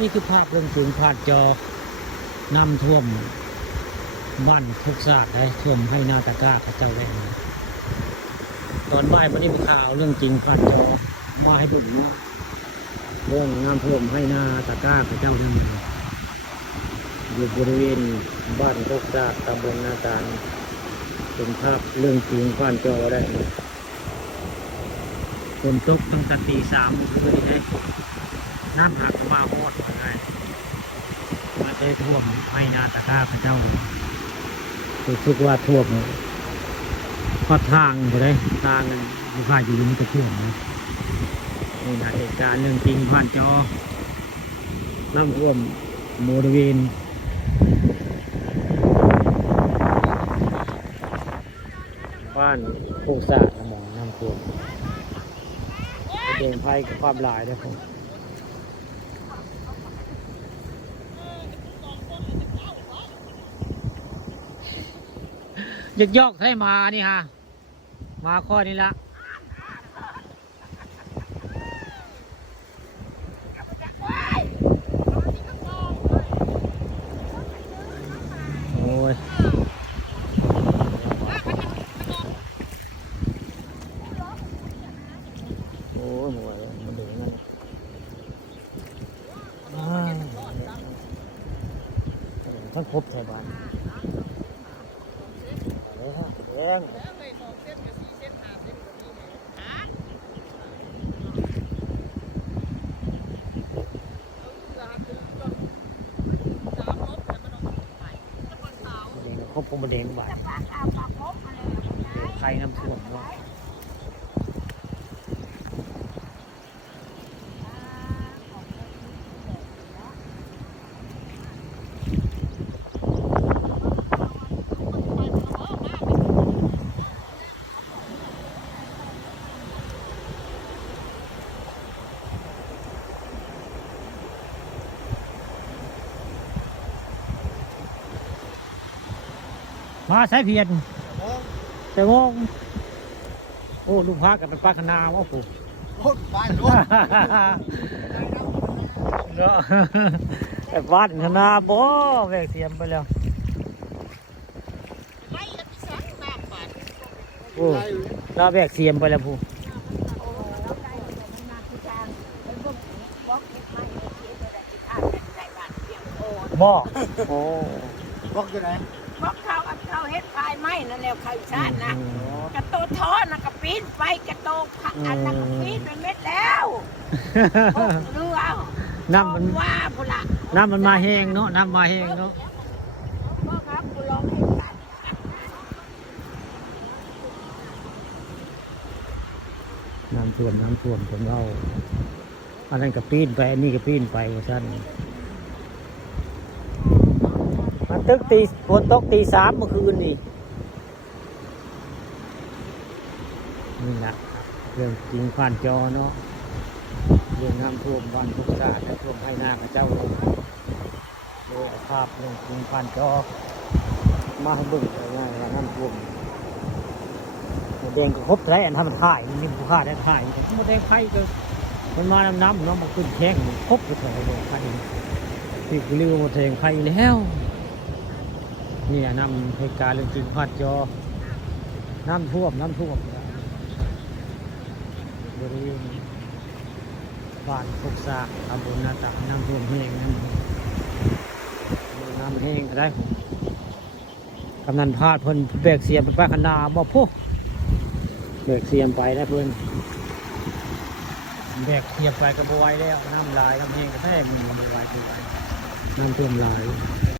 นี่คือภาพเรื่องจริงผ่านจอน้ำท่วมบ้านทุกศาสตร์เลยท่วมให้นาตะกร้าพระเจ้าแรงตอนบ่ายวันนี้มีข่าวเรื่องจริงผ่านจอมาให้ดูนะเรื่องน้ำท่วมให้นาตะกร้าพระเจ้าแรงอยู่บริเวณบ้านทุกศาสตร์ตำบลนาตาลเป็นภาพเรื่องจริงผ่านจอได้ฝนตกตั้งแต่ตี 3เลยนะน้ำหักมาโหดมาได้มาได้ท่วมให้นาตะกร้าพระเจ้าเลยรู้สึกว่าท่วมพอดทางไปเลยทางบุคคลอยู่นี่ก็ท่วมนะนี่นะเหตุการณ์เรื่องจริงผ่านจอน้ำท่วมบริเวณบ้านโคกสะอาดหมองน้ำท่วมเด่นภัยกับความหลายนะผมยึกยอกให้มานี่ฮะมาข้อนี้ละโอ้ยโอ้ยหมดมันเดือดนั่นทั้งครบใช่บ้านแดงครบผมมาแดงบ้านใครน้ำท่วมเนาะมาใช้เพียรแต่งงโอ้ลูกพากันเป็นปลาขนาว่าปู่ พูดไปด้วย เนาะไอ้บ้านขนาบ่แวกเสียมไปแล้วโอ้ลาแวกเสียมไปแล้วปู่บ่โอ้บอกอยู่ไหน บอกเขาเฮ็ดพายไม้นั่นแล้วเขาชาตินะกระโตท้อนะกระปีนไปกระโตผักอันนั้นกระปีนเป็นเม็ดแล้วเรือน้ำมัน ว่าพุละ น้ำมันมาแห้งเนาะน้ำมาแห้งเนาะ พ่อครับกูลองให้กัน น้ำท่วมผมเราอันนั้นก็ปีนไปอันนี้ก็ปีนไปสั้นมันตึกตีฝนตกตี 3เมื่อคืนนี่นี่แหละเรื่องจริงผ่านจอเนาะเรื่องน้ำท่วมบ้านทุกศาสตร์และท่วมให้หน้าพระเจ้าเลยโดยภาพเรื่องจริงผ่านจอมาให้เบิ่งง่ายๆว่าน้ำท่วมแดงก็ครบแท้อันทำถ่ายนี่ผู้ฆ่าได้ถ่ายมันแดงไข่ก็มันมาน้ำเนาะมันขึ้นแข้งครบเลยเลยคันนี้ที่กูเรียกว่าแดงไข่แล้วนี่นำเหตุการณ์เรื่องจริงผ่านจอน้ำท่วมบริเวณบ้านพกซากตำบลนาตาน้ำท่วมแห้งน้ำแห้งก็ได้กำนันพาดเพิ่นแบกเสียมไปป้าขนาบ่พวกแบกเสียมไปนะเพิ่นแบกเสียมไปก็บ่ไหวแล้วน้ำลายน้ำแห้งก็แท้มือบ่ไหวน้ำท่วมลาย